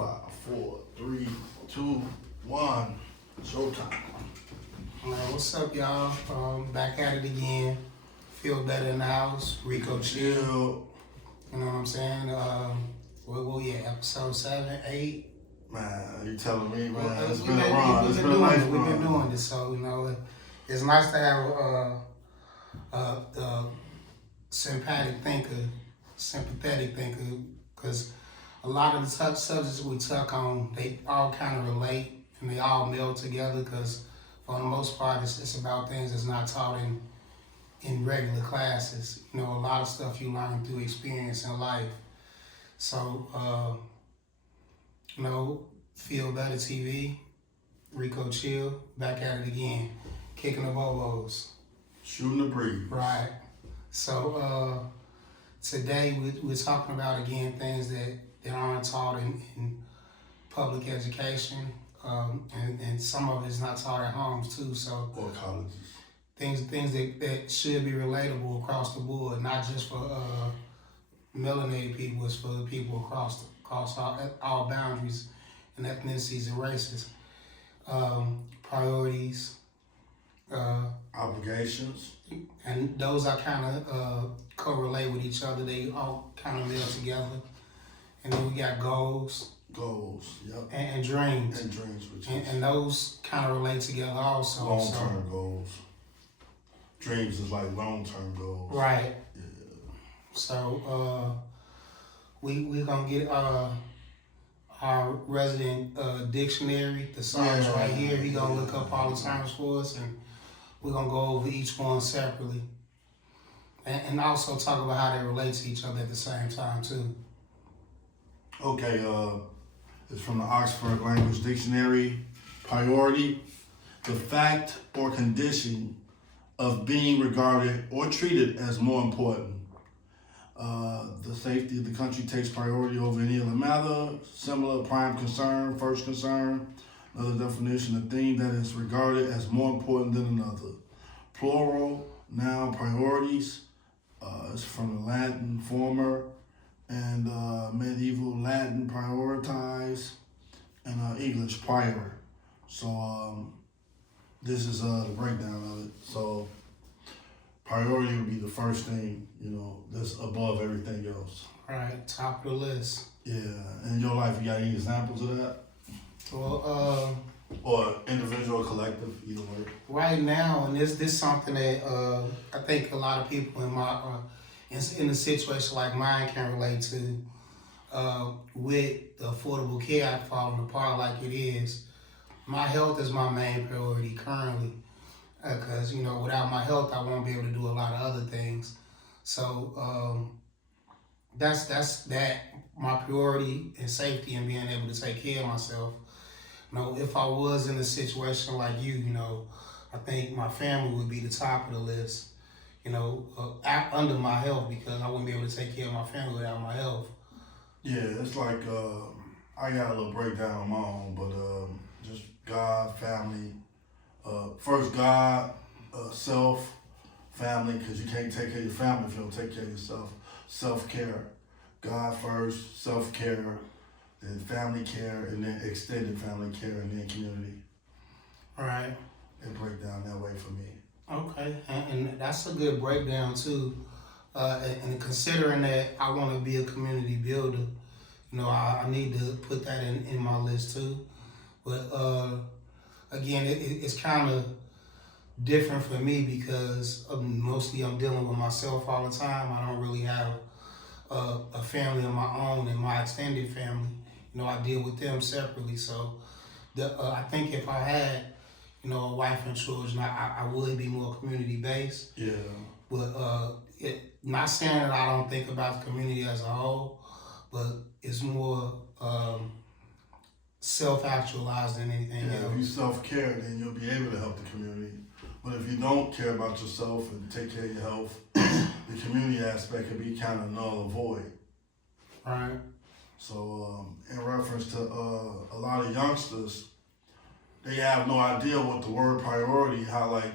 5, 4, 3, 2, 1. Showtime. What's up, y'all? Back at it again. Feel better in the house. Rico Chill. Chill. You know what I'm saying? Well, yeah, episode 7, 8. Man, you telling me, man. Well, It's been a run. It's been a nice run. We've been doing this, so, it's nice to have a sympathetic thinker, because a lot of the subjects we talk on, they all kind of relate and they all meld together, because for the most part, it's about things that's not taught in regular classes. A lot of stuff you learn through experience in life. So, Feel Better TV, Rico Chill, back at it again, kicking the bobos. Shooting the breeze. Right. So, today we're talking about, again, things that aren't taught in public education, and some of it's not taught at homes too. So, or colleges. Things that should be relatable across the board, not just for melanated people, it's for the people across all boundaries and ethnicities and races. Priorities. Obligations. And those are kind of correlate with each other. They all kind of meld together. And then we got goals. Yep. And dreams. And dreams, and those kind of relate together also. Long-term goals. Dreams is like long-term goals. Right. Yeah. So we're gonna get our resident dictionary, the songs right here. He gonna look up all the terms for us, and we're gonna go over each one separately, and also talk about how they relate to each other at the same time too. Okay, it's from the Oxford Language Dictionary. Priority: the fact or condition of being regarded or treated as more important. The safety of the country takes priority over any other matter. Similar, prime concern, first concern. Another definition, a thing that is regarded as more important than another. Plural, noun, priorities. It's from the Latin former and medieval Latin prioritize, and English prior. So this is the breakdown of it. So priority would be the first thing, that's above everything else. Right, top of the list. Yeah, in your life, you got any examples of that? Well, or individual or collective, either way. Right now, and this something that I think a lot of people in a situation like mine can relate to, with the Affordable Care Act falling apart like it is. My health is my main priority currently, because without my health, I won't be able to do a lot of other things. So that's that. My priority and safety and being able to take care of myself. If I was in a situation like you, I think my family would be the top of the list. Under my health, because I wouldn't be able to take care of my family without my health. Yeah, it's like I got a little breakdown on my own, but just God, family. First God, self, family, because you can't take care of your family if you don't take care of yourself. Self-care. God first, self-care, then family care, and then extended family care, and then community. All right. It break down that way for me. Okay, and that's a good breakdown too. And considering that I want to be a community builder, I need to put that in my list too. But again, it's kind of different for me because mostly I'm dealing with myself all the time. I don't really have a family of my own, and my extended family. I deal with them separately. So I think if I had a wife and children, I would be more community based. Yeah. But not saying that I don't think about the community as a whole, but it's more self-actualized than anything else. If you self-care, then you'll be able to help the community. But if you don't care about yourself and take care of your health, the community aspect can be kind of null and void. Right. So in reference to a lot of youngsters, they have no idea what the word priority, how like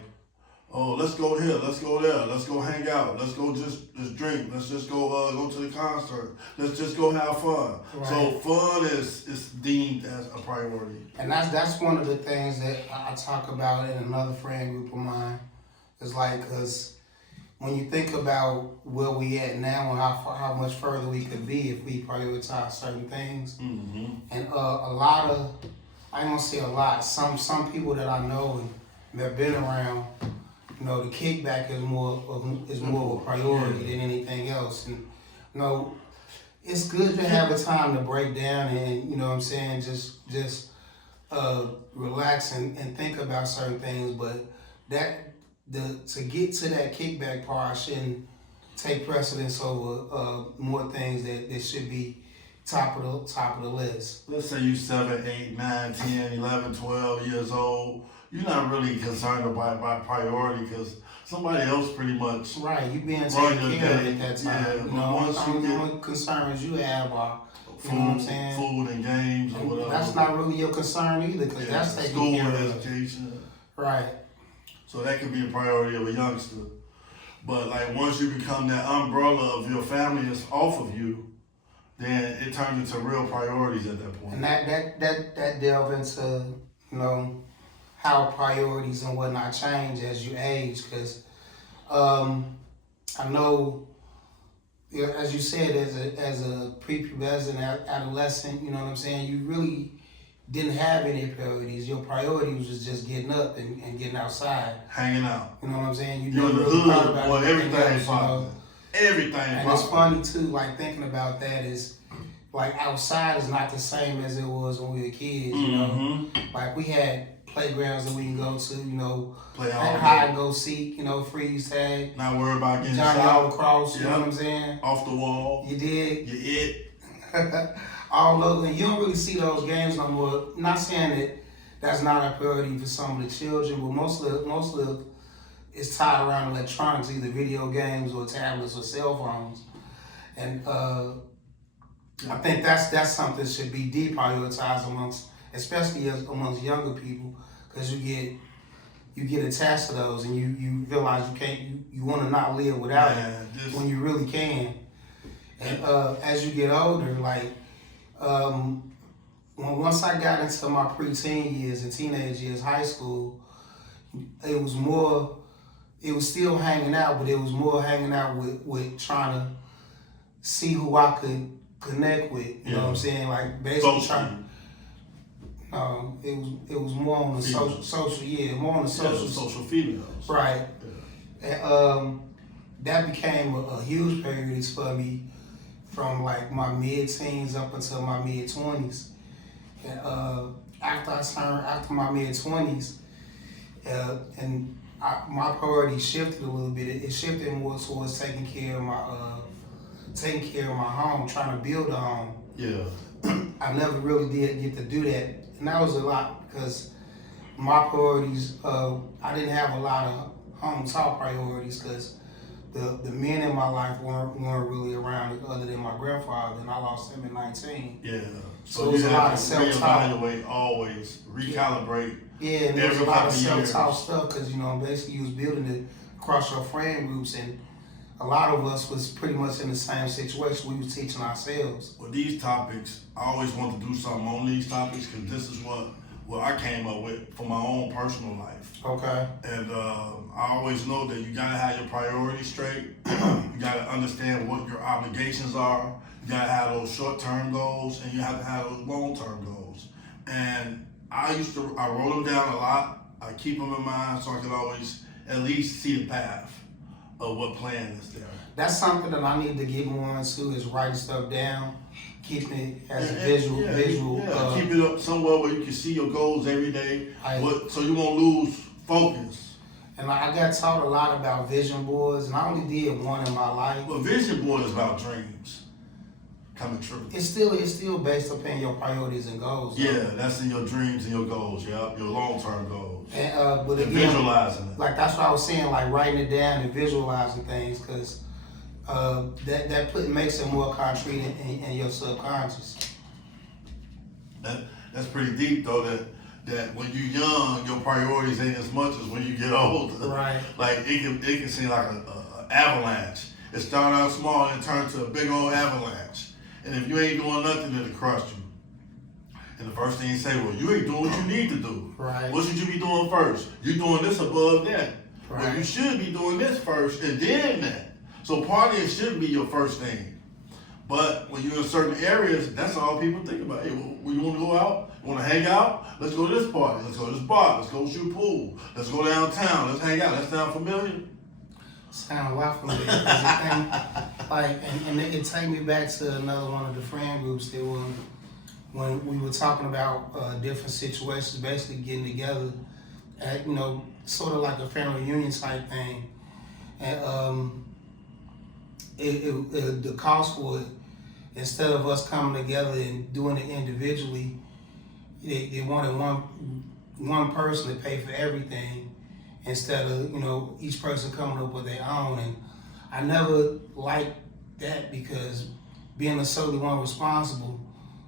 Oh, let's go here, let's go there, let's go hang out, let's go just drink, let's just go to the concert, let's just go have fun. Right. So fun is deemed as a priority. And that's one of the things that I talk about in another friend group of mine. It's like, cause when you think about where we at now and how much further we could be if we prioritize certain things, and a lot of, I ain't gonna say a lot, some people that I know and that have been around, you know, the kickback is more of a priority than anything else. And you know, it's good to have a time to break down and, you know what I'm saying, just relax and think about certain things, but to get to that kickback part shouldn't take precedence over more things that should be top of the list. Let's say you 7, 8, 9, 10, 11, 12 years old. You're not really concerned about priority because somebody else pretty much Right, you being run taken your care of day. at that time. Yeah, You but know, once you the get only concerns you have are, you know what I'm saying? food and games or And whatever. that's not really your concern either, because that's taken school care and of. education. Right. So that could be a priority of a youngster. But like once you become that umbrella of your family is off of you, then it turns into real priorities at that point. And that delve into, you know, how priorities and whatnot change as you age, because I know, you know, as you said, as a prepubescent adolescent, you know what I'm saying, you really didn't have any priorities. Your priority was just getting up and getting outside. Hanging out. You know what I'm saying? You You're in the never really thought hood, about boy, anything everything else, you know? popping. Everything And popping. it's funny too, like thinking about that is, like outside is not the same as it was when we were kids, you know? Like we had playgrounds that we can go to, you know, Play all hide day. and go seek, you know, freeze tag, Not worry about getting Johnny shot all across, you know Yep. what I'm saying? off the wall. You did. You it. All those, and you don't really see those games no more. Not saying that that's not a priority for some of the children, but most of it's tied around electronics, either video games or tablets or cell phones. And I think that's something that should be deprioritized amongst, especially amongst younger people, because you get attached to those and you realize you want to not live without it when you really can. And as you get older, like once I got into my preteen years and teenage years, high school, it was still hanging out, but it was more hanging out with trying to see who I could connect with. You know what I'm saying? Like basically trying. It was more on the social, more on the social females. Right. Yeah. And that became a huge priority for me from like my mid-teens up until my mid-20s. And after my mid-20s, and my priority shifted a little bit. It shifted more towards taking care of my home, trying to build a home. Yeah. I never really did get to do that, and that was a lot because my priorities. I didn't have a lot of home talk priorities because the men in my life weren't really around other than my grandfather, and I lost him at 19. Yeah. So it was you a lot have of to self-talk. reevaluate always, recalibrate. Yeah, and there was a Every lot of couple years. self-talk stuff because, you know, basically you was building it across your friend groups, and a lot of us was pretty much in the same situation. We was teaching ourselves. Well, these topics, I always want to do something on these topics because this is what I came up with for my own personal life. Okay. And I always know that you gotta have your priorities straight. You gotta understand what your obligations are. You gotta have those short-term goals, and you have to have those long-term goals. And I wrote them down a lot. I keep them in mind so I can always at least see the path of what plan is there. That's something that I need to get more into is writing stuff down, keeping it as a Yeah, visual. keep it up somewhere where you can see your goals every day, so you won't lose focus. And I got taught a lot about vision boards, and I only did one in my life. Well, vision board is about dreams coming true. It's still based upon your priorities and goals. Yeah, that's in your dreams and your goals. Yeah, your long-term goals. And but And again, visualizing it. like that's what I was saying, like writing it down and visualizing things, because makes it more concrete in your subconscious. That's pretty deep though. That that when you're young, your priorities ain't as much as when you get older. Right. Like it can seem like a avalanche. It started out small and it turned to a big old avalanche. And if you ain't doing nothing, it'll crush you. And the first thing you say, well, you ain't doing what you need to do. Right. What should you be doing first? You doing this above that. Right. Well, you should be doing this first and then that. So partying should be your first thing. But when you're in certain areas, that's all people think about. Hey, well, you want to go out? You want to hang out? Let's go to this party. Let's go to this bar. Let's go shoot pool. Let's go downtown. Let's hang out. That sound familiar? Sound a lot familiar. 'Cause the thing, like, and it take me back to another one of the friend groups that when we were talking about different situations, basically getting together at, sort of like a family reunion type thing. And the cost for it, instead of us coming together and doing it individually, they wanted one person to pay for everything instead of, each person coming up with their own. And I never liked that, because being a solely one responsible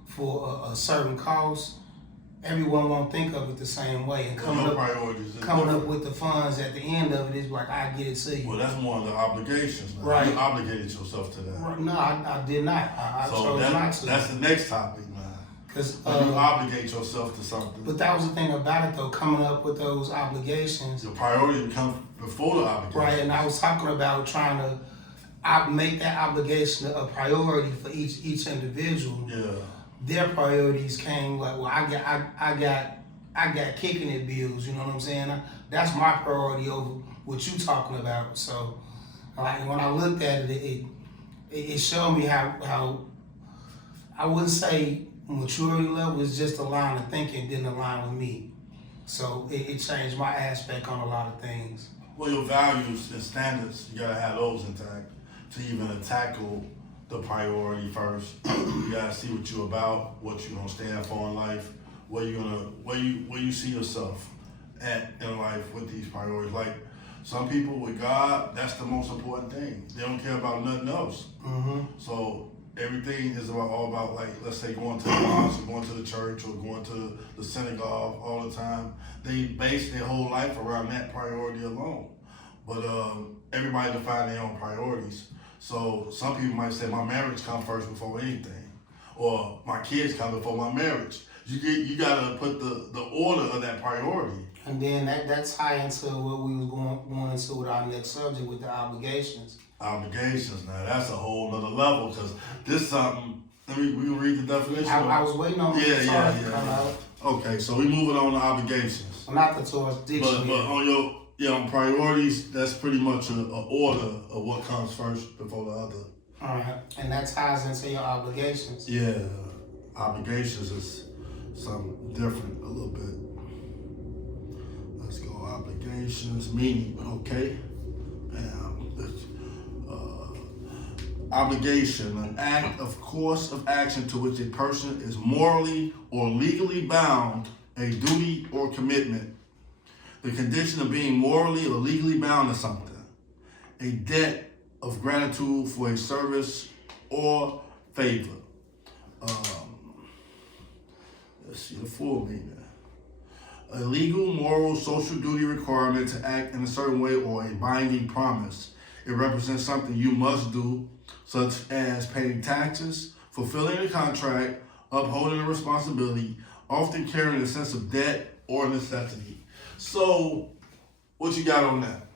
for a certain cost, everyone won't think of it the same way. And coming up with the funds at the end of it is like, I get it to you. Well, that's one of the obligations. Now. Right. You obligated yourself to that. Right. No, I did not. I chose not to. That's the next topic, man. Because you obligate yourself to something. But that was the thing about it, though, coming up with those obligations. Your priority becomes before the obligation. Right, and I was talking about trying to make that obligation a priority for each individual. Yeah. Their priorities came like, well, I got kicking it bills. You know what I'm saying? That's my priority over what you talking about. So, like, when I looked at it, it showed me how I wouldn't say maturity level is just a line of thinking didn't align with me. So it changed my aspect on a lot of things. Well, your values and standards, you gotta have those intact to even tackle the priority first. You gotta see what you're about, what you're gonna stand for in life, where you see yourself at in life with these priorities. Like some people with God, that's the most important thing. They don't care about nothing else. Mm-hmm. So everything is all about, like, let's say going to the mosque or going to the church or going to the synagogue all the time. They base their whole life around that priority alone. But everybody define their own priorities. So some people might say my marriage comes first before anything, or my kids come before my marriage. You gotta put the order of that priority. And then that tie into what we was going into with our next subject with the obligations. Obligations, now that's a whole nother level, because this is something, we can read the definition. I was waiting on Yeah. to come out. Okay, so we moving on to obligations. Well, not the Taurus dictionary. But on your priorities, that's pretty much an order of what comes first before the other. All right, and that ties into your obligations. Yeah, obligations is something different a little bit. Let's go, obligations, meaning, okay? Obligation, an act of course of action to which a person is morally or legally bound, a duty or commitment. The condition of being morally or legally bound to something. A debt of gratitude for a service or favor. Let's see the full meaning. A legal, moral, social duty requirement to act in a certain way or a binding promise. It represents something you must do, such as paying taxes, fulfilling a contract, upholding a responsibility, often carrying a sense of debt or necessity. So, what you got on that?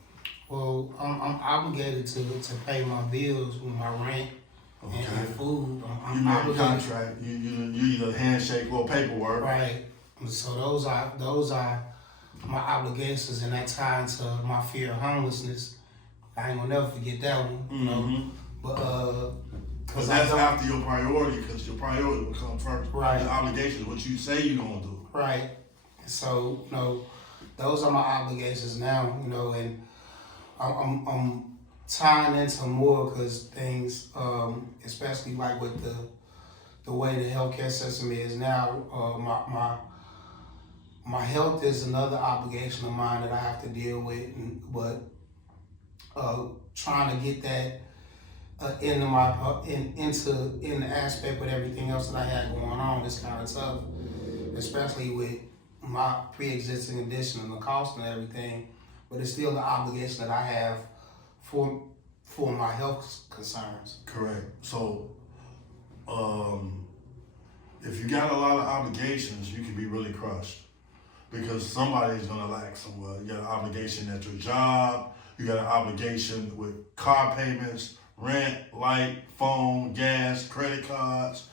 Well, I'm obligated to pay my bills with my rent and food. You made a contract. You either handshake or paperwork. Right. So those are my obligations, and that ties into my fear of homelessness. I ain't gonna never forget that one. You know, but because that's after your priority, because your priority will come first. Right. The obligation is what you say you're gonna do. Right. So those are my obligations now. And I'm tying into more because things, especially like with the way the healthcare system is now, my health is another obligation of mine that I have to deal with, but trying to get that in the aspect with everything else that I had going on is kind of tough, especially with my pre-existing condition and the cost and everything, but it's still the obligation that I have for my health concerns. Correct. So, if you got a lot of obligations, you can be really crushed because somebody's gonna lack somewhere. You got an obligation at your job. You got an obligation with car payments, rent, light, phone, gas, credit cards.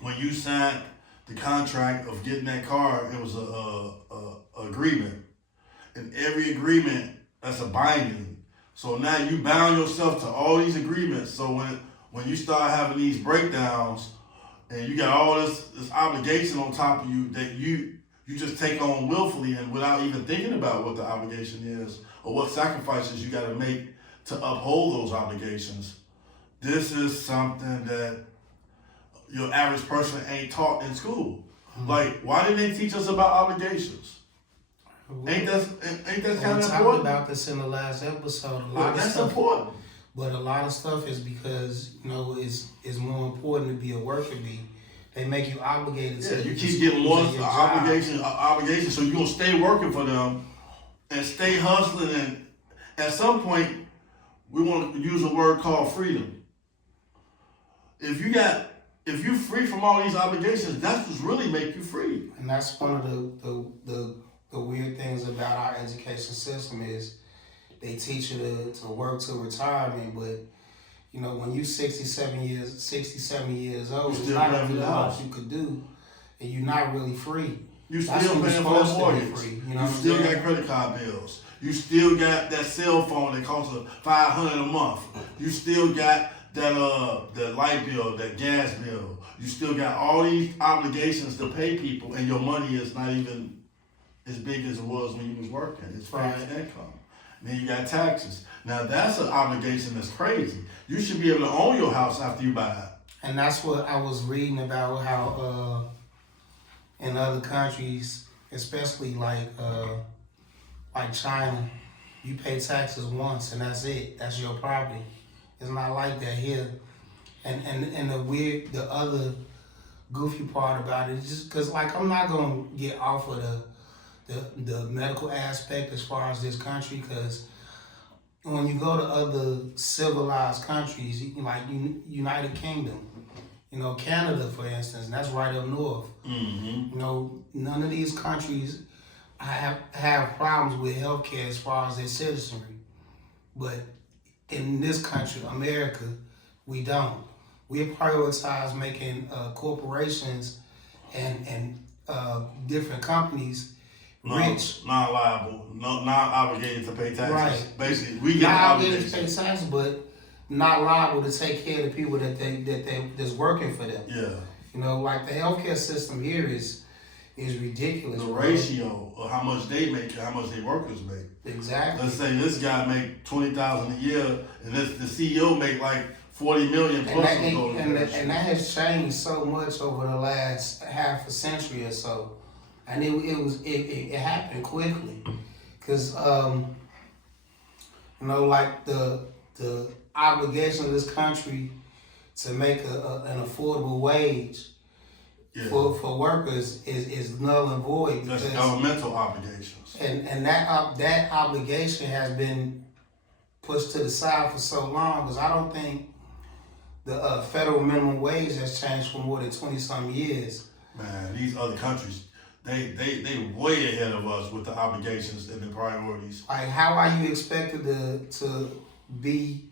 When you signed the contract of getting that car, it was a agreement, and every agreement that's a binding. So now you bound yourself to all these agreements. So when you start having these breakdowns, and you got all this obligation on top of you that you just take on willfully and without even thinking about what the obligation is or what sacrifices you got to make to uphold those obligations. This is something that your average person ain't taught in school. Like, why didn't they teach us about obligations? Ain't that kind of important? We talked about this in the last episode. That's important. But a lot of stuff is because, it's more important to be a worker bee. They make you obligated to you keep getting more obligation, so you're going to stay working for them and stay hustling. And at some point, we want to use a word called freedom. If you're free from all these obligations, that's what really make you free. And that's one of the weird things about our education system is they teach you to work to retirement, but when you 67 years old, it's not really much you could do, and you're not really free. You still paying for that mortgage. You still got credit card bills. You still got that cell phone that costs $500 a month. You still got that light bill, that gas bill. You still got all these obligations to pay people, and your money is not even as big as it was when you was working. It's fixed income. Then you got taxes. Now that's an obligation that's crazy. You should be able to own your house after you buy it. And that's what I was reading about, how in other countries, especially like China, you pay taxes once and that's it. That's your property. It's not like that here. And the other goofy part about it is just because, like, I'm not gonna get off of the medical aspect as far as this country, because when you go to other civilized countries, like United Kingdom, Canada, for instance, and that's right up north. Mm-hmm. None of these countries have problems with healthcare as far as their citizenry. But in this country, America, we don't. We prioritize making corporations and different companies rich, not liable, not obligated to pay taxes. Right. Basically, we get not obligated obligations. to pay taxes, but not liable to take care of the people that's working for them. Yeah. Like the healthcare system here is ridiculous. The ratio of how much they make and how much their workers make. Exactly. Let's say this guy make $20,000 a year, and the CEO make like $40 million plus. And that has changed so much over the last half a century or so. And it happened quickly, because like the obligation of this country to make an affordable wage for workers is null and void. That's governmental obligations. And that obligation has been pushed to the side for so long, because I don't think the federal minimum wage has changed for more than 20-some years. Man, these other countries, they way ahead of us with the obligations and the priorities. Like, how are you expected to be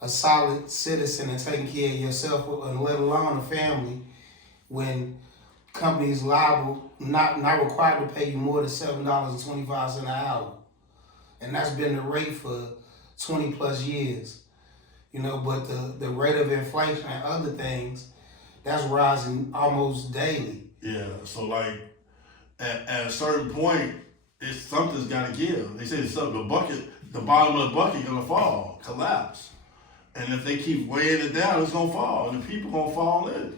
a solid citizen and taking care of yourself, and let alone a family, when companies liable, not required to pay you more than $7.25 an hour? And that's been the rate for 20 plus years. But the rate of inflation and other things, that's rising almost daily. Yeah, so like at a certain point, something's got to give. They say the bottom of the bucket gonna fall, collapse, and if they keep weighing it down, it's gonna fall, and the people gonna fall in.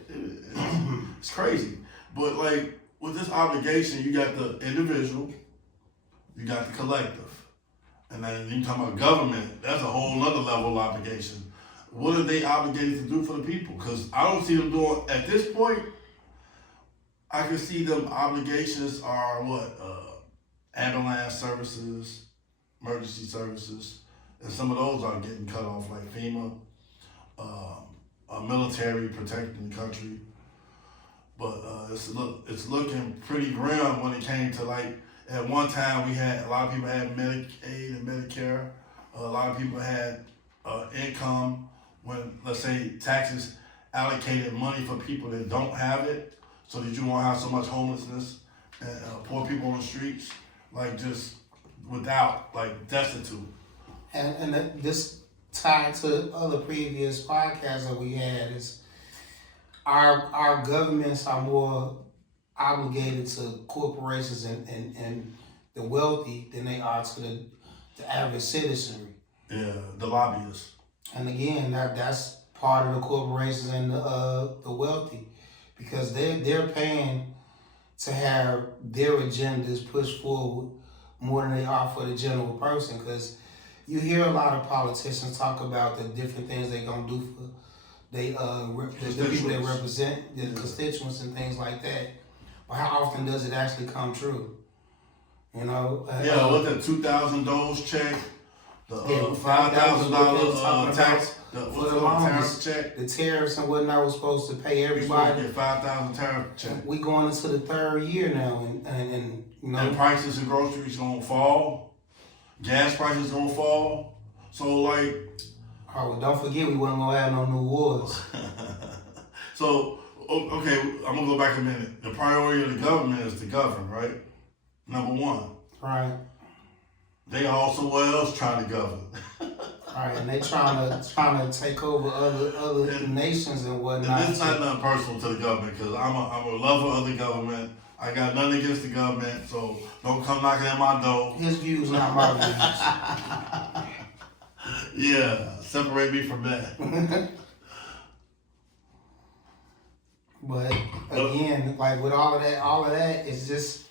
It's crazy, but like with this obligation, you got the individual, you got the collective, and then you talking about government. That's a whole other level of obligation. What are they obligated to do for the people? Because I don't see them doing at this point. I can see them obligations are what ambulance services, emergency services, and some of those are getting cut off, like FEMA, military protecting the country. But it's looking pretty grim when it came to, like, at one time we had a lot of people had Medicaid and Medicare. A lot of people had income when, let's say, taxes allocated money for people that don't have it, so that you won't have so much homelessness and poor people on the streets, like just without, like destitute. And this tied to other previous podcasts that we had is our governments are more obligated to corporations and the wealthy than they are to the average citizenry. Yeah, the lobbyists. And again, that's part of the corporations and the wealthy, because they're paying to have their agendas pushed forward more than they are for the general person. Because you hear a lot of politicians talk about the different things they're gonna do for the people that represent the constituents and things like that. But how often does it actually come true? You know? With the 2,000 dose check, the $5,000 tax, for the loans, check. the tariffs and whatnot was supposed to pay We everybody. get 5,000 tariff check. We going into the third year now, and you know, And prices of groceries gonna fall. Gas prices gonna fall. So like, oh, don't forget we wasn't gonna have no new wars. so okay, I'm gonna go back a minute. The priority of the government is to govern, right? Number one. Right. They also what else trying to govern. Right, and they trying to take over other nations and whatnot. And it's not nothing personal to the government, because I'm a lover of the government. I got nothing against the government, so don't come knocking at my door. His views, not my views. Yeah, separate me from that. But again, like with all of that, it's just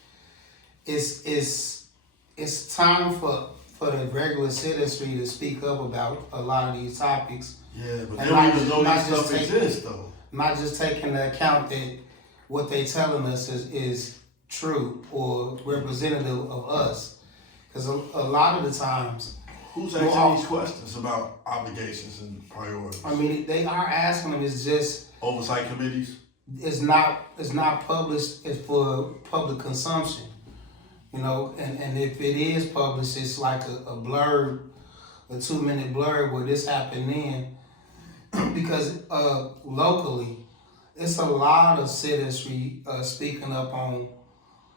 it's time for the regular citizenry to speak up about a lot of these topics. Yeah, but And they don't even know this stuff exists, though. Not just taking into account that what they telling us is true or representative of us. Because a lot of the times, Who's asking these questions about obligations and priorities? I mean, they are asking them. It's just Oversight committees? it's not published. It's for public consumption. You know, and if it is published, it's like a blurb, a 2-minute blurb where this happened then. Because locally, it's a lot of citizenry speaking up on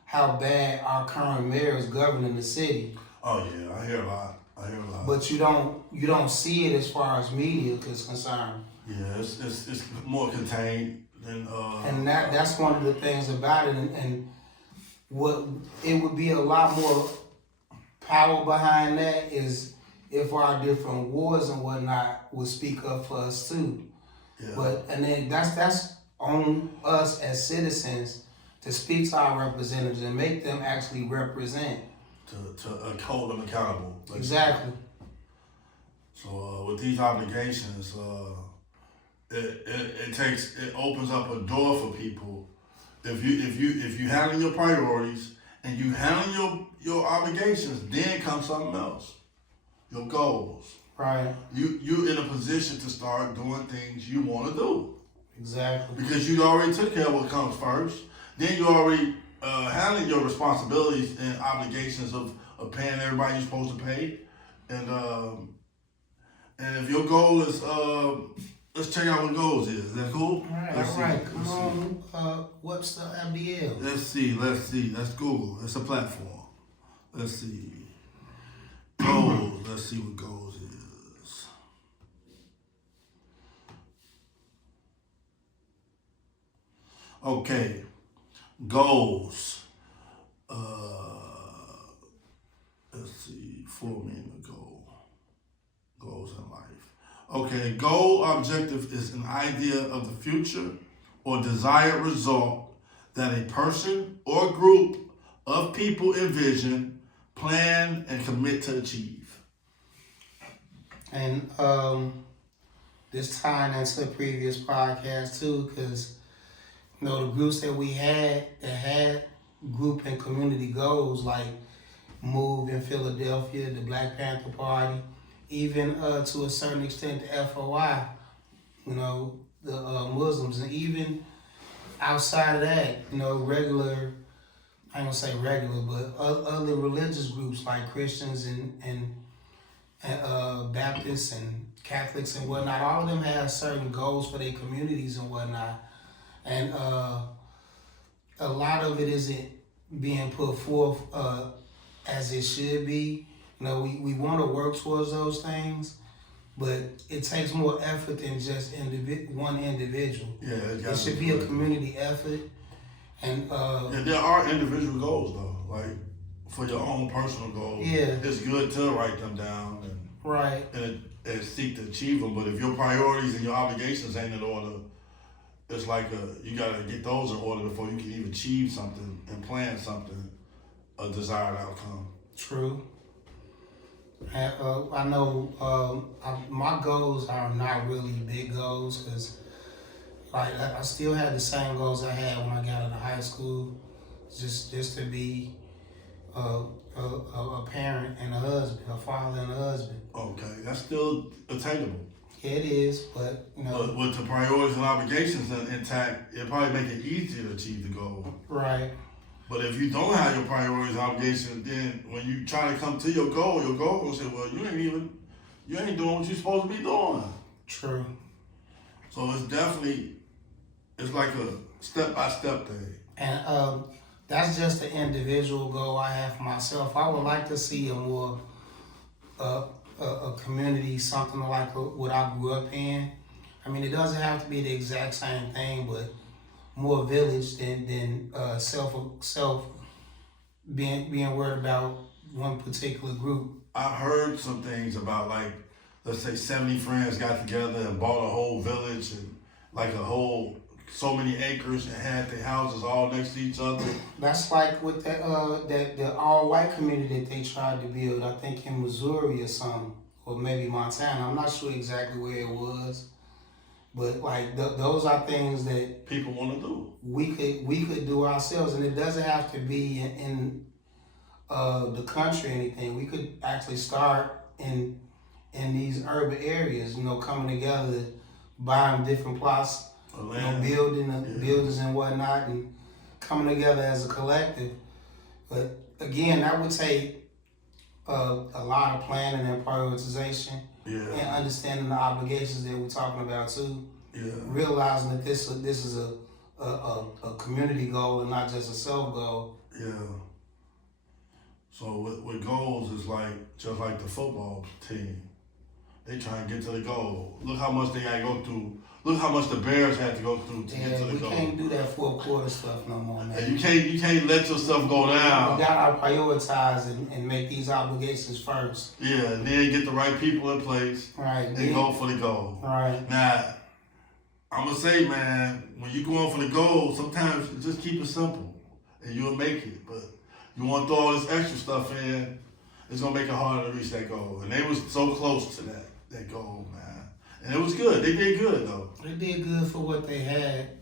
how bad our current mayor is governing the city. Oh yeah, I hear a lot. But you don't see it as far as media is concerned. Yeah, it's more contained than. And that's one of the things about it, and what it would be a lot more power behind that is if our different wards and whatnot would speak up for us too. Yeah. But and then that's on us as citizens to speak to our representatives and make them actually represent. To hold them accountable. Exactly. So with these obligations, it opens up a door for people. If you handle your priorities and you handle your obligations, then comes something else. Your goals. Right. You in a position to start doing things you want to do. Exactly. Because you already took care of what comes first. Then you already handling your responsibilities and obligations of paying everybody you're supposed to pay. And if your goal is let's check out what goals is that cool? All right. Come on, Webster MDL. Let's see. Let's Google. It's a platform. Let's see. Goals. Let's see what goals is. Okay. Goals. Let's see. 4 million ago. Goals in life. Okay, goal objective is an idea of the future or desired result that a person or group of people envision, plan, and commit to achieve. And this tying into the previous podcast too, because You know, the groups that we had that had group and community goals like Move in Philadelphia, the Black Panther Party, even to a certain extent the FOI, you know, the Muslims, and even outside of that, you know, regular, I ain't gonna say regular, but other religious groups like Christians and Baptists and Catholics and whatnot, all of them have certain goals for their communities and whatnot. And a lot of it isn't being put forth as it should be. You know, we want to work towards those things, but it takes more effort than just one individual. Yeah, it should be a community effort. And yeah, there are individual goals though, like for your own personal goals. Yeah, it's good to write them down and right and seek to achieve them. But if your priorities and your obligations ain't in order, it's like you gotta get those in order before you can even achieve something and plan something, a desired outcome. True. And, I know my goals are not really big goals because, like, I still had the same goals I had when I got out of high school, just to be a parent and a husband, a father and a husband. Okay, that's still attainable. Yeah, it is, but you know. But with the priorities and obligations intact, it probably make it easier to achieve the goal. Right. But if you don't have your priorities and obligations, then when you try to come to your goal will say, well, you ain't doing what you're supposed to be doing. True. So it's like a step-by-step thing. And that's just an individual goal I have for myself. I would like to see a more a community, something like what I grew up in. I mean, it doesn't have to be the exact same thing, but more village than self being worried about one particular group. I heard some things about, like, let's say 70 friends got together and bought a whole village and like so many acres and had their houses all next to each other. That's like with the all-white community that they tried to build, I think in Missouri or something, or maybe Montana. I'm not sure exactly where it was, but like those are things that people want to do. We could do ourselves, and it doesn't have to be in the country or anything. We could actually start in these urban areas, you know, coming together, buying different plots, you know, building buildings and whatnot, and coming together as a collective. But again, that would take a lot of planning and prioritization, and understanding the obligations that we're talking about too. Yeah. Realizing that this is a community goal and not just a self goal. Yeah. So with goals is just like the football team. They try and get to the goal. Look how much they got to go through. Look how much the Bears had to go through to get to the goal. We can't do that fourth quarter stuff no more, man. And you can't let yourself go down. We gotta prioritize and make these obligations first. Yeah, and then get the right people in place. Right. And go for the goal. Right. Now, I'm gonna say, man, when you go on for the goal, sometimes you just keep it simple and you'll make it. But you want to throw all this extra stuff in, it's gonna make it harder to reach that goal. And they was so close to that goal, man. And it was good. They did good though. They did good for what they had.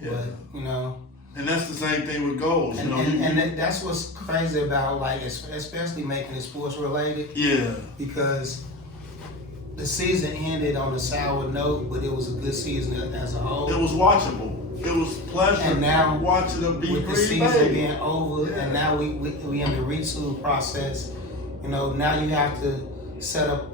Yeah. But, you know. And that's the same thing with goals. And that's what's crazy about, like, especially making it sports related. Yeah. Because the season ended on a sour note, but it was a good season as a whole. It was watchable. It was pleasure. And now watching them beat with the season being over, and now we in the retool process. You know, now you have to set up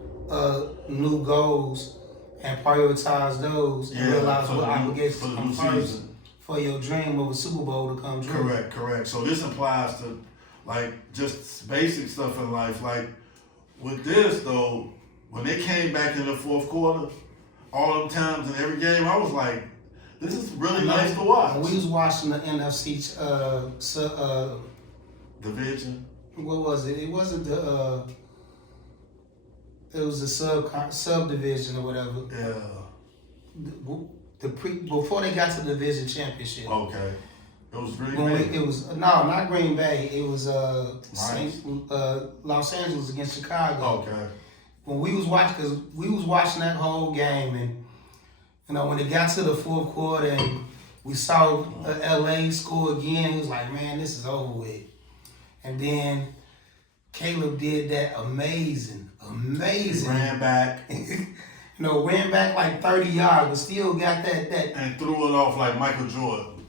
new goals and prioritize those and realize what obligations come first for your dream of a Super Bowl to come true. Correct. So this applies to, like, just basic stuff in life. Like with this though, when they came back in the fourth quarter, all them times in every game, I was like, this is really nice to watch. We was watching the NFC division. What was it? It wasn't the. It was a subdivision or whatever. Yeah. Before they got to the division championship. Okay. It was Green Bay. It was not Green Bay. It was Los Angeles against Chicago. Okay. When we was watching that whole game, and you know when it got to the fourth quarter, and we saw LA score again. He was like, man, this is over with. And then Caleb did that amazing. He ran back. Ran back like 30 yards, but still got that And threw it off like Michael Jordan.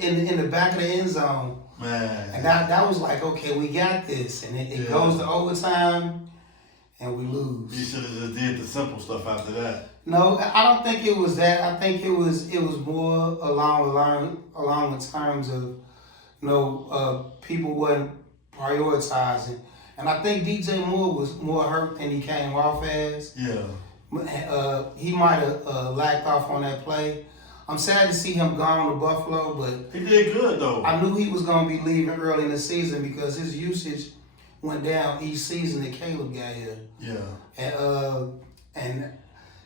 in the back of the end zone. Man. And that was like, okay, we got this. And it goes to overtime, and we lose. You should have just did the simple stuff after that. No, I don't think it was that. I think it was more along the terms of people wasn't prioritizing. And I think DJ Moore was more hurt than he came off as. Yeah. He might have lacked off on that play. I'm sad to see him gone to Buffalo, but He did good though. I knew he was going to be leaving early in the season because his usage went down each season that Caleb got here. Yeah. And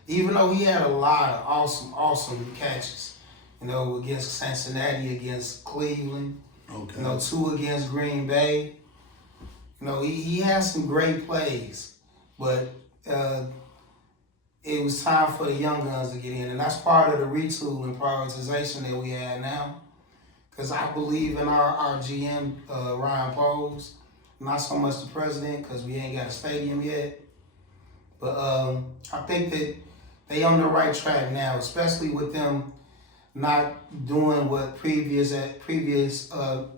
even though he had a lot of awesome catches, against Cincinnati, against Cleveland, Okay. 2 against Green Bay, he had some great plays, but it was time for the young guns to get in, and that's part of the retool and prioritization that we have now. Because I believe in our GM, Ryan Poles, not so much the president, because we ain't got a stadium yet. But I think that they on the right track now, especially with them not doing what previous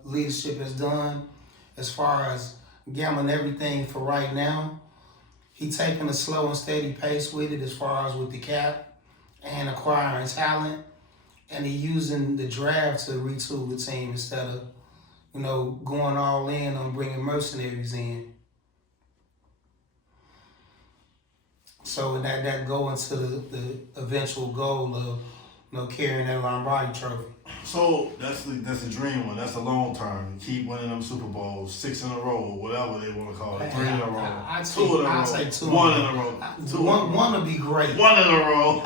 leadership has done as far as gambling everything for right now. He taking a slow and steady pace with it as far as with the cap and acquiring talent, and he using the draft to retool the team instead of, going all in on bringing mercenaries in. So that go into the eventual goal of carrying that Lombardi trophy. So that's the dream one. That's the long term. Keep winning them Super Bowls, 6 in a row, whatever they want to call it. 3 in a row. I'd 2 in a row. I'd say 2. 1 in a row. One would be great. 1 in a row.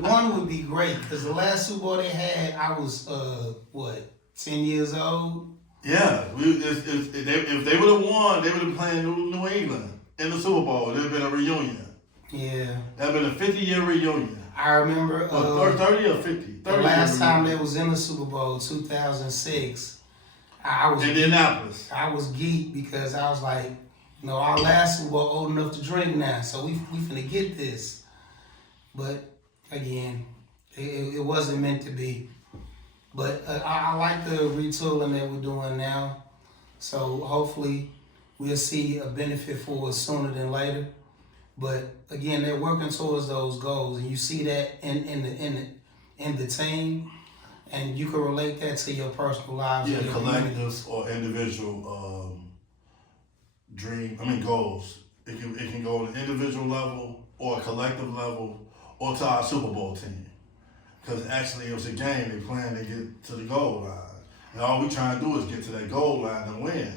One would be great because the last Super Bowl they had, I was 10 years old. Yeah, if they would have won, they would have played New England in the Super Bowl. It would have been a reunion. Yeah. That would have been a 50-year reunion. I remember 30 or 50. the last time they was in the Super Bowl, 2006. I was Indianapolis. I was geeked because I was like, our last Super Bowl old enough to drink now, so we finna get this. But again, it wasn't meant to be. But I like the retooling that we're doing now. So hopefully we'll see a benefit for us sooner than later. But again, they're working towards those goals, and you see that in the team, and you can relate that to your personal lives. Yeah, collective or individual goals. It can go on an individual level or a collective level or to our Super Bowl team. Because actually it was a game they playing to get to the goal line. And all we trying to do is get to that goal line and win,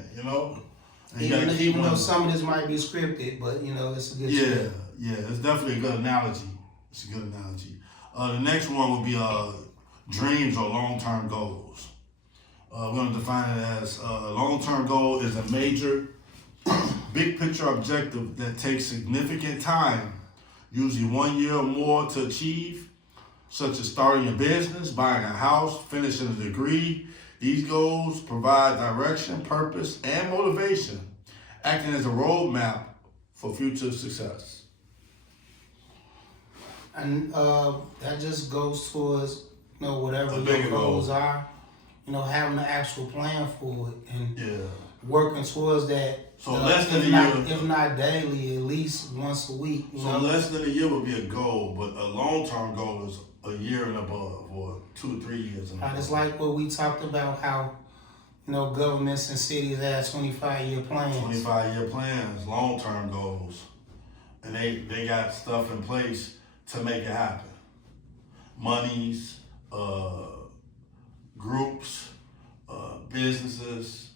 And Even though some of this might be scripted, but it's a good Yeah, it's definitely a good analogy. It's a good analogy. The next one would be dreams or long-term goals. We're going to define it as a long-term goal is a major, big picture objective that takes significant time, usually 1 year or more to achieve, such as starting a business, buying a house, finishing a degree. These goals provide direction, purpose, and motivation, acting as a roadmap for future success. And that just goes towards, whatever A bigger your goals goal. are, having an actual plan for it and Yeah. working towards that. So less than if a not, year. If not daily, at least once a week. So less than a year would be a goal, but a long-term goal is a year and above, or 2 or 3 years and above. It's like what we talked about, how governments and cities have 25-year plans. 25-year plans, long-term goals, and they got stuff in place to make it happen. Monies, groups, businesses,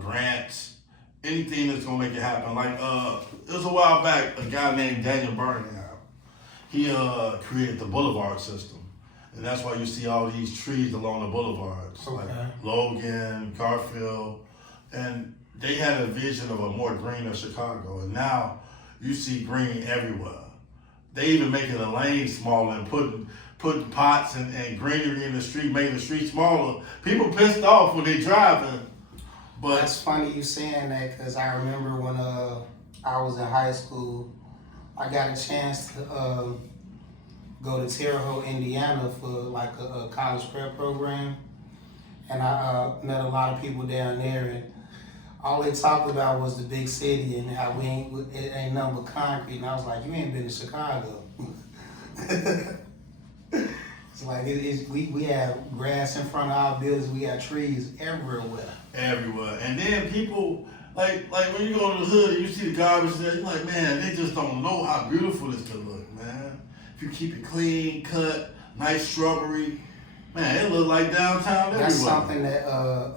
grants, anything that's gonna make it happen. Like it was a while back, a guy named Daniel Bernard. He created the boulevard system, and that's why you see all these trees along the boulevards, like Logan, Garfield, and they had a vision of a more greener Chicago, and now you see green everywhere. They even making the lane smaller and put putting pots and greenery in the street, making the street smaller. People pissed off when they driving. But That's funny you saying that, because I remember when I was in high school, I got a chance to go to Terre Haute, Indiana for like a college prep program. And I met a lot of people down there, and all they talked about was the big city and how it ain't nothing but concrete. And I was like, you ain't been to Chicago. It's like we have grass in front of our buildings, we got trees everywhere. Everywhere. And then people, like when you go to the hood and you see the garbage there, you're like, man, they just don't know how beautiful this could look, man. If you keep it clean, cut, nice shrubbery, man, it look like downtown everywhere. That's something that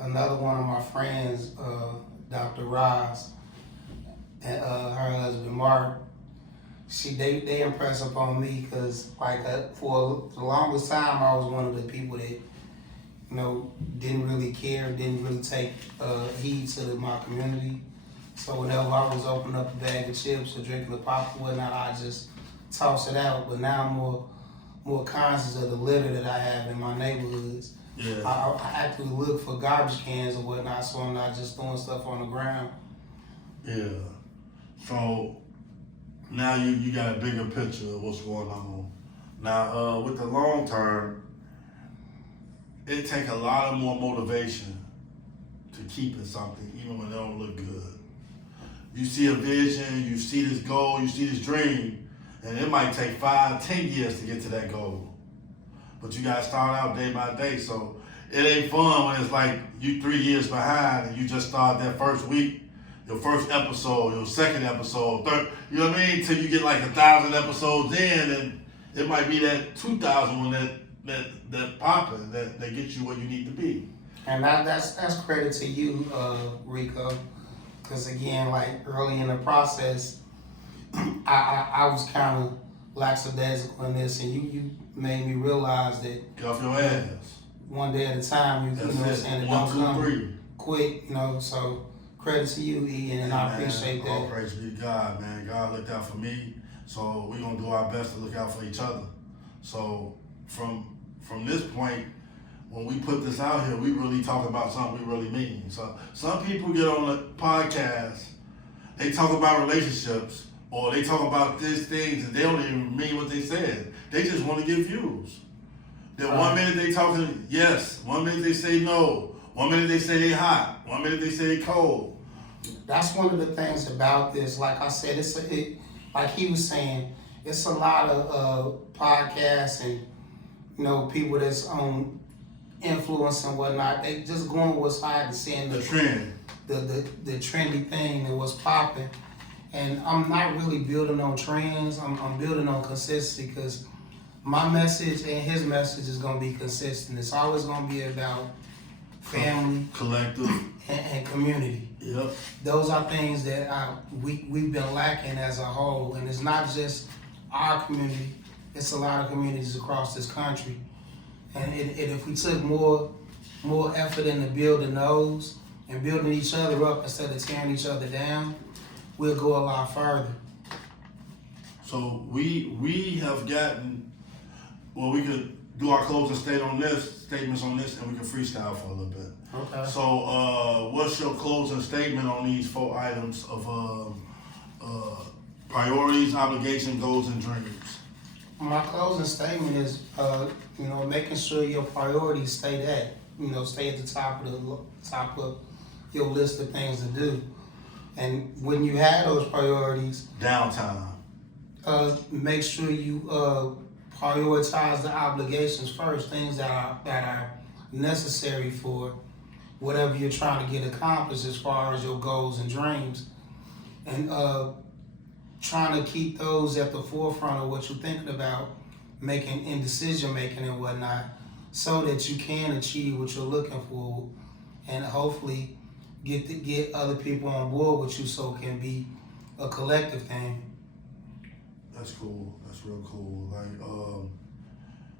another one of my friends, Dr. Roz, and her husband Mark, they impress upon me, because like for the longest time I was one of the people that didn't really care, didn't really take heed to my community. So whenever I was opening up a bag of chips or drinking a pop or whatnot, I just toss it out. But now I'm more conscious of the litter that I have in my neighborhoods. Yeah. I actually look for garbage cans or whatnot, so I'm not just throwing stuff on the ground. Yeah. So now you got a bigger picture of what's going on. Now with the long term, it takes a lot of more motivation to keeping something, even when it don't look good. You see a vision, you see this goal, you see this dream, and it might take 5, 10 years to get to that goal. But you gotta start out day by day. So it ain't fun when it's like you 3 years behind and you just start that first week, your first episode, your second episode, third, you know what I mean? Till you get like 1,000 episodes in, and it might be that 2,000 one that popping, that gets you where you need to be. And that's credit to you, Rico, because again, like early in the process, I was kind of lackadaisical in this, and you made me realize that Get off your ass. one day at a time, you know what I'm saying, it One, don't two, come three. quick, so credit to you, Ian, and I appreciate All that. praise be to God, man. God looked out for me, so we're gonna do our best to look out for each other. So from this point, when we put this out here, we really talk about something we really mean. So some people get on the podcast, they talk about relationships, or they talk about these things, and they don't even mean what they said. They just want to get views. Then one minute they talking yes, one minute they say no, one minute they say they hot, one minute they say they cold. That's one of the things about this. Like I said, like he was saying, it's a lot of podcasts and people that's on influence and whatnot. They just going what's hot and seeing The trend. the trendy thing and what's popping. And I'm not really building on trends. I'm building on consistency, because my message and his message is gonna be consistent. It's always gonna be about family, Collective. and community. Yep. Those are things that we've been lacking as a whole, and it's not just our community, it's a lot of communities across this country. And if we took more effort into building those and building each other up instead of tearing each other down, we'll go a lot further. So we have gotten, well, we could do our closing statements on this, and we can freestyle for a little bit. Okay. So what's your closing statement on these 4 items of priorities, obligation, goals, and dreams? My closing statement is, making sure your priorities stay stay at the top of your list of things to do. And when you have those priorities, Downtime. make sure you prioritize the obligations first, things that are necessary for whatever you're trying to get accomplished as far as your goals and dreams. And trying to keep those at the forefront of what you're thinking about, making in decision making and whatnot, so that you can achieve what you're looking for, and hopefully get other people on board with you, so it can be a collective thing. That's cool. That's real cool. Like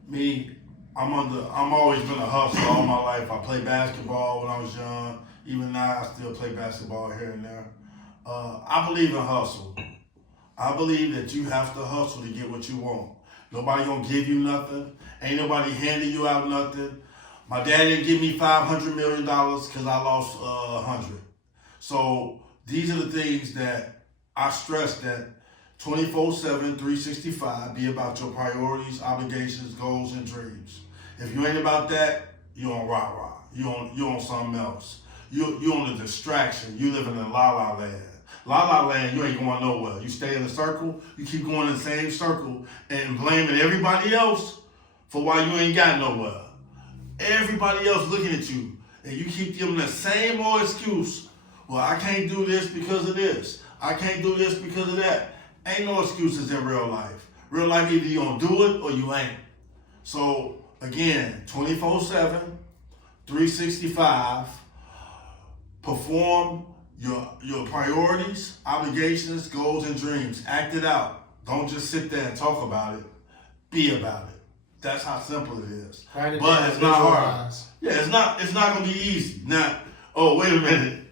me, I'm always been a hustler all my life. I played basketball when I was young. Even now, I still play basketball here and there. I believe in hustle. I believe that you have to hustle to get what you want. Nobody gonna give you nothing. Ain't nobody handing you out nothing. My dad didn't give me $500 million because I lost 100. So these are the things that I stress, that 24/7, 365, be about your priorities, obligations, goals, and dreams. If you ain't about that, you on rah-rah. You on something else. You on a distraction. You living in la-la land. La-la land, you ain't going nowhere. You stay in a circle, you keep going in the same circle and blaming everybody else for why you ain't got nowhere. Everybody else looking at you, and you keep giving the same old excuse. Well, I can't do this because of this. I can't do this because of that. Ain't no excuses in real life. Real life, either you gonna do it or you ain't. So again, 24/7, 365, perform your priorities, obligations, goals, and dreams. Act it out. Don't just sit there and talk about it. Be about it. That's how simple it is. But it's not hard. Yeah, it's not gonna be easy. Now, oh, wait a minute.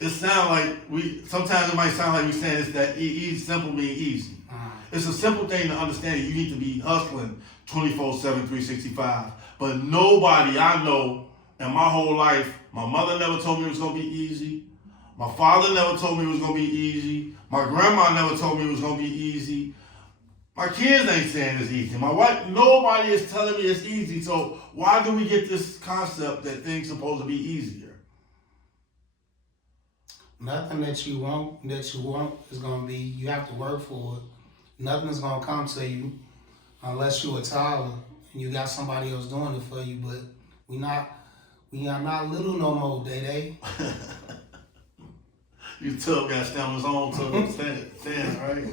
It sounds like sometimes it might sound like we're saying it's that easy, simple mean easy. It's a simple thing to understand. You need to be hustling 24/7, 365. But nobody I know in my whole life, my mother never told me it was gonna be easy. My father never told me it was gonna be easy. My grandma never told me it was gonna be easy. My kids ain't saying it's easy. My wife, nobody is telling me it's easy. So why do we get this concept that things supposed to be easier? Nothing that you want is gonna be. You have to work for it. Nothing is gonna come to you unless you're a Tyler and you got somebody else doing it for you. But we are not little no more, Day. You tough guy stand on his own stand, right?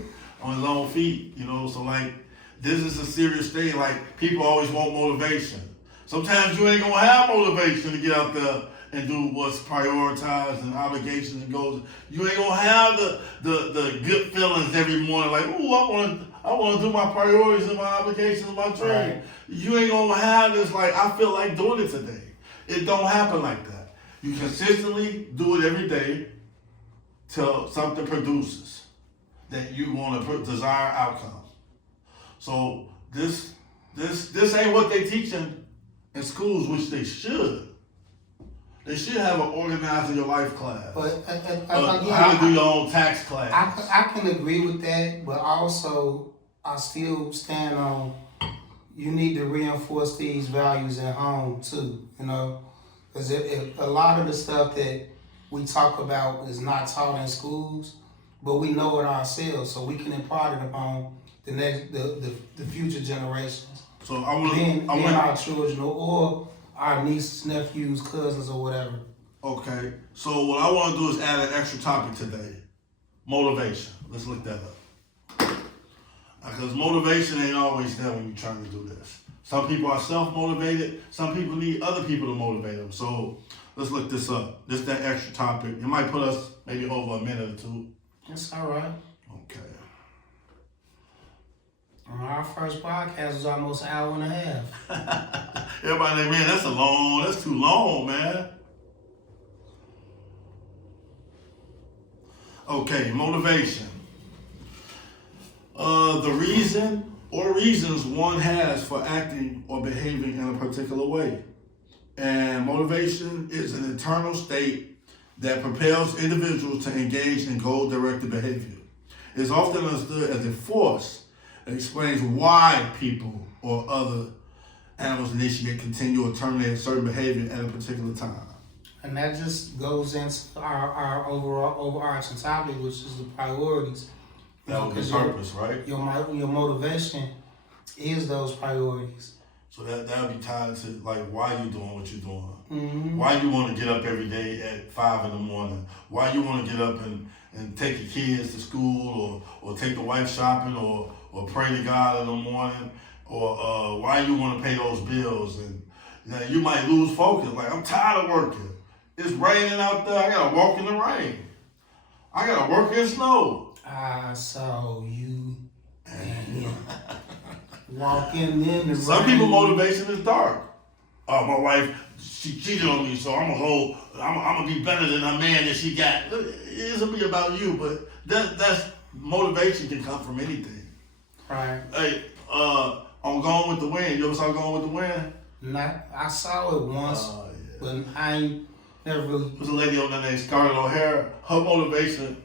On his own feet, so like this is a serious thing. Like people always want motivation. Sometimes you ain't gonna have motivation to get out there and do what's prioritized and obligations and goals. You ain't gonna have the good feelings every morning like, ooh, I wanna do my priorities and my obligations and my dream. Right. You ain't gonna have this like, I feel like doing it today. It don't happen like that. You consistently do it every day till something produces that you want to desire outcome. So this ain't what they teaching in schools, which they should. They should have an organizing your life class. But again, how to do your own tax class. I can agree with that, but also I still stand on you need to reinforce these values at home too. Because if a lot of the stuff that we talk about is not taught in schools, but we know it ourselves, so we can impart it upon the future generations. So being our children or our nieces, nephews, cousins, or whatever. Okay. So what I want to do is add an extra topic today: motivation. Let's look that up. Because motivation ain't always there when you're trying to do this. Some people are self-motivated. Some people need other people to motivate them. So let's look this up. This is that extra topic. It might put us maybe over a minute or two. That's all right. Okay. Our first podcast was almost an hour and a half. Everybody like, man, that's too long, man. Okay, motivation. The reason or reasons one has for acting or behaving in a particular way. And motivation is an internal state that propels individuals to engage in goal-directed behavior. It is often understood as a force that explains why people or other animals initiate, continue, or terminate certain behavior at a particular time. And that just goes into our overarching topic, which is the priorities. That was the purpose, right? Your motivation is those priorities. So that would be tied to like why you doing what you're doing. Mm-hmm. Why you want to get up every day at 5 a.m. Why you want to get up and take your kids to school or take the wife shopping or pray to God in the morning or why you want to pay those bills. And you might lose focus. Like, I'm tired of working. It's raining out there. I got to walk in the rain. I got to work in snow. I saw you and him walking in the Some rain. people motivation is dark. My wife, she cheated on me, so I'm gonna be better than a man that she got. It isn't be about you, but that's motivation can come from anything. Right. Hey, on Gone with the Wind. You ever saw Gone with the Wind? I saw it once, Yeah. but I ain't never really. There's a lady on there named Scarlett O'Hara. Her motivation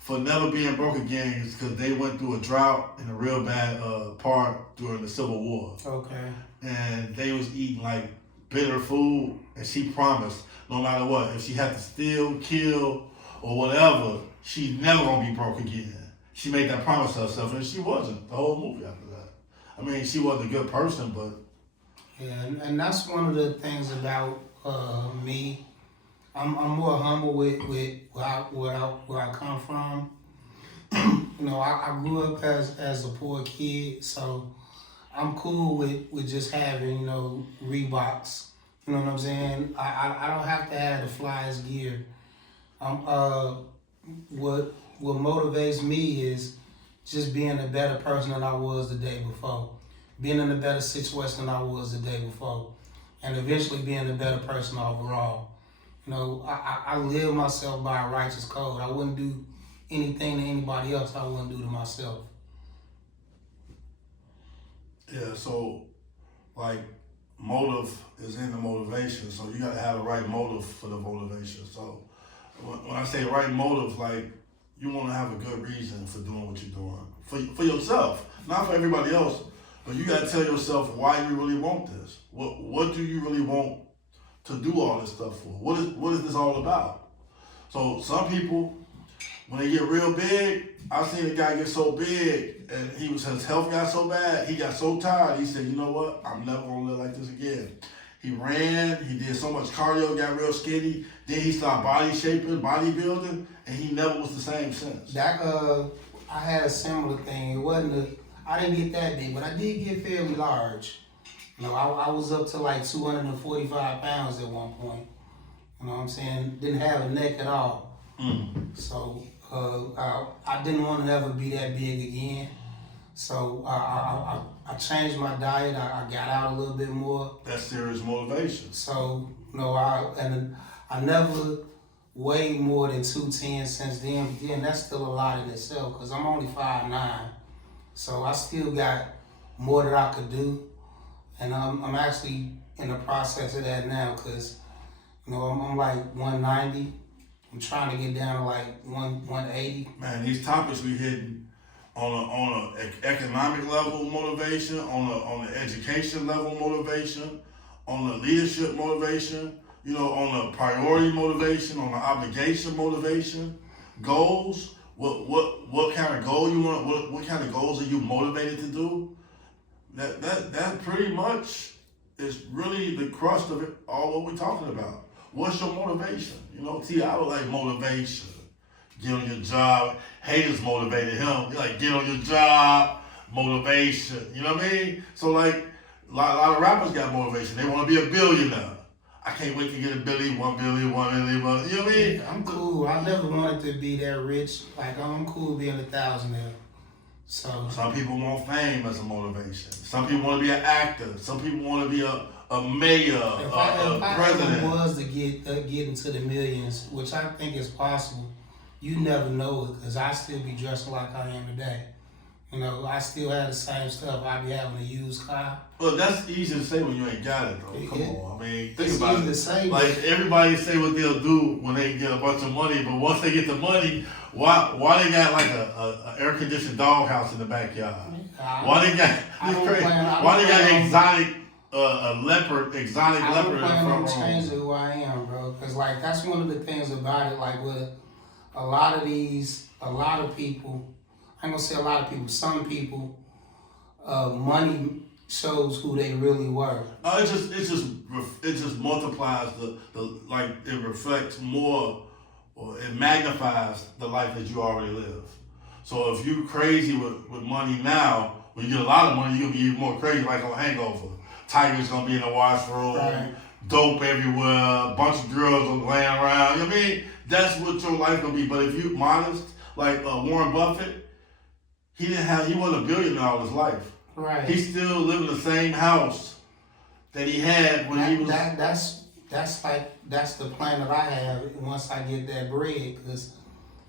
for never being broke again is because they went through a drought and a real bad part during the Civil War. Okay. And they was eating like bitter food, and she promised no matter what, if she had to steal, kill, or whatever, she's never gonna be broke again. She made that promise to herself, and she wasn't the whole movie after that. I mean, she wasn't a good person, but Yeah, and that's one of the things about me. I'm more humble with where I come from. You know, I grew up as a poor kid, so I'm cool with just having, you know, Reeboks. You know what I'm saying? I don't have to have the flyest gear. What motivates me is just being a better person than I was the day before. Being in a better situation than I was the day before. And eventually being a better person overall. You know, I live myself by a righteous code. I wouldn't do anything to anybody else I wouldn't do to myself. yeah, so like motive is in the motivation, so you gotta have the right motive for the motivation. So when I say right motive, like you wanna have a good reason for doing what you're doing. For yourself, not for everybody else, but you gotta tell yourself why you really want this. What do you really want to do all this stuff for? What is this all about? So some people, when they get real big, I seen a guy get so big and his health got so bad, he got so tired, he said, you know what, I'm never gonna live like this again. He ran, he did so much cardio, got real skinny, then he started body shaping, bodybuilding, and he never was the same since. That I had a similar thing. It wasn't I didn't get that big, but I did get fairly large. You know, I was up to like 245 pounds at one point. You know what I'm saying? Didn't have a neck at all. So I didn't want to ever be that big again. So I changed my diet. I got out a little bit more. That's serious motivation. So I never weighed more than 210 since then. But then that's still a lot in itself because I'm only 5'9". So I still got more that I could do. And I'm actually in the process of that now because, you know, I'm like 190. I'm trying to get down to like 180. Man, these topics we hitting on a economic level motivation, on the education level motivation, on the leadership motivation, you know, on the priority motivation, on the obligation motivation, goals. What kind of goal you want? What kind of goals are you motivated to do? That pretty much is really the crust of it. All what we're talking about. What's your motivation? You know, I would like motivation. Get on your job. Haters motivated him. You're like, get on your job. Motivation. You know what I mean? So like, a lot of rappers got motivation. They want to be a billionaire. I can't wait to get a billion, 1 billion, 1 million. You know what I mean? Yeah, I'm cool. I never wanted to be that rich. Like, I'm cool being a thousandaire. So some people want fame as a motivation. Some people want to be an actor. Some people want to be a mayor, if I president. ever was to get into the millions, which I think is possible, you never know it because I still be dressing like I am today. You know, I still have the same stuff. I be having a used car. Well, that's easy to say when you ain't got it, though. Come on. I mean, think It's about easy it. to say, Like, everybody say what they'll do when they get a bunch of money, but once they get the money, why they got like a air-conditioned doghouse in the backyard? Why they got why they got exotic leopard in I don't the plan on front room? changing who I am, bro. Because, like, that's one of the things about it. Like, with a lot of people, I ain't gonna say a lot of people, some people, money shows who they really were. It just multiplies the like it reflects more, or it magnifies the life that you already live. So if you crazy with money now, when you get a lot of money, you're gonna be even more crazy, like on Hangover. Tiger's gonna be in the washroom, Right. dope everywhere, a bunch of girls are laying around. You know what I mean? That's what your life gonna be. But if you modest, like Warren Buffett, he wasn't a billionaire all his life. Right. He still lived in the same house that he had when he was. That's the plan that I have once I get that bread. Because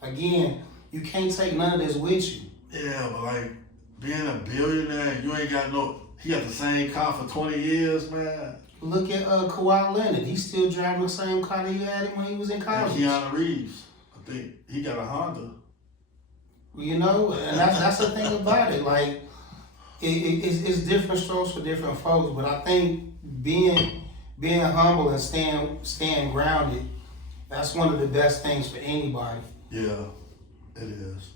again, you can't take none of this with you. Yeah, but like being a billionaire, you ain't got no. He got the same car for 20 years, man. Look at Kawhi Leonard. He's still driving the same car that he had when he was in And college. Keanu Reeves, I think he got a Honda. You know, and that's the thing about it. Like, it's different strokes for different folks. But I think being humble and staying grounded, that's one of the best things for anybody. Yeah, it is.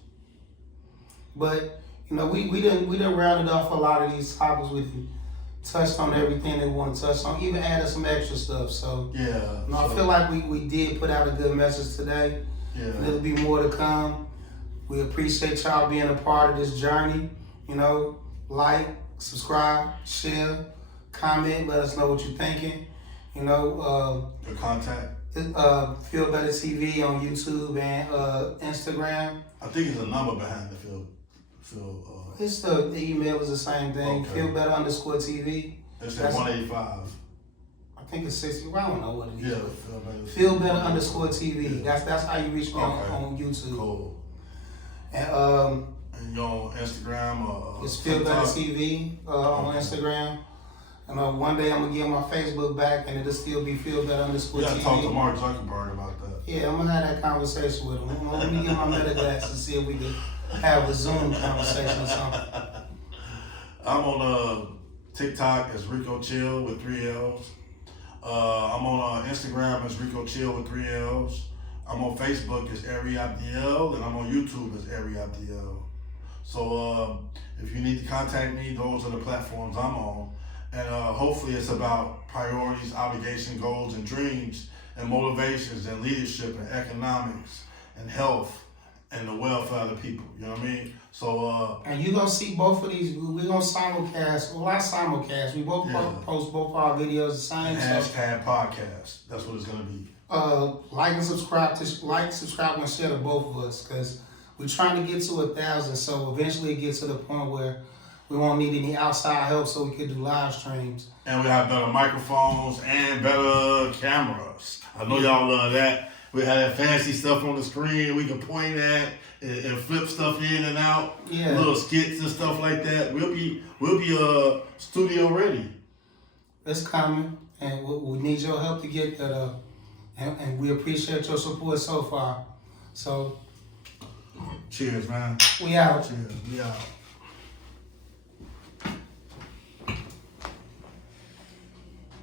But you know, we done rounded off a lot of these topics with you. Touched on everything they want to touch on, even added some extra stuff. So Yeah. you know, I feel like we did put out a good message today. Yeah. There'll be more to come. We appreciate y'all being a part of this journey. You know, like, subscribe, share, comment, let us know what you're thinking. You know, The contact. Feel Better TV on YouTube and Instagram. I think it's a number behind the field. It's the email is the same thing. Okay. Feel Better _TV. It's at 185. I think it's 60. Well, I don't know what it is. Yeah. but Feel Better _TV. Yeah. That's how you reach me Okay. on YouTube. Cool. And And you're on Instagram or it's Feel Better TikTok? TV on Okay. Instagram. And one day I'm gonna get my Facebook back, and it'll still be Feel Better We gotta talk to TV. Mark Zuckerberg about that. Yeah, I'm gonna have that conversation with him. Let me get my meta glasses and see if we can have a Zoom conversation or something. I'm on TikTok as Rico Chill with 3 L's. I'm on Instagram as Rico Chill with 3 L's. I'm on Facebook as Ari Abdiel, and I'm on YouTube as Ari Abdiel. So if you need to contact me, those are the platforms I'm on. And hopefully it's about priorities, obligations, goals, and dreams, and motivations, and leadership, and economics, and health, and the welfare of the people. You know what I mean? So And you're gonna see both of these. We're gonna simulcast. Well, not simulcast. We both Yeah. post both our videos the same. So, hashtag podcast. That's what it's gonna be. like and subscribe and share to both of us, because we're trying to get to 1,000. So eventually it gets to the point where we won't need any outside help, so we could do live streams. And we have better microphones and better cameras. I know y'all love that. We have that fancy stuff on the screen we can point at and flip stuff in and out. Yeah. Little skits and stuff like that. We'll be studio ready. It's coming, and we need your help to get that. And we appreciate your support so far. So Cheers, man. we out. Cheers. We out.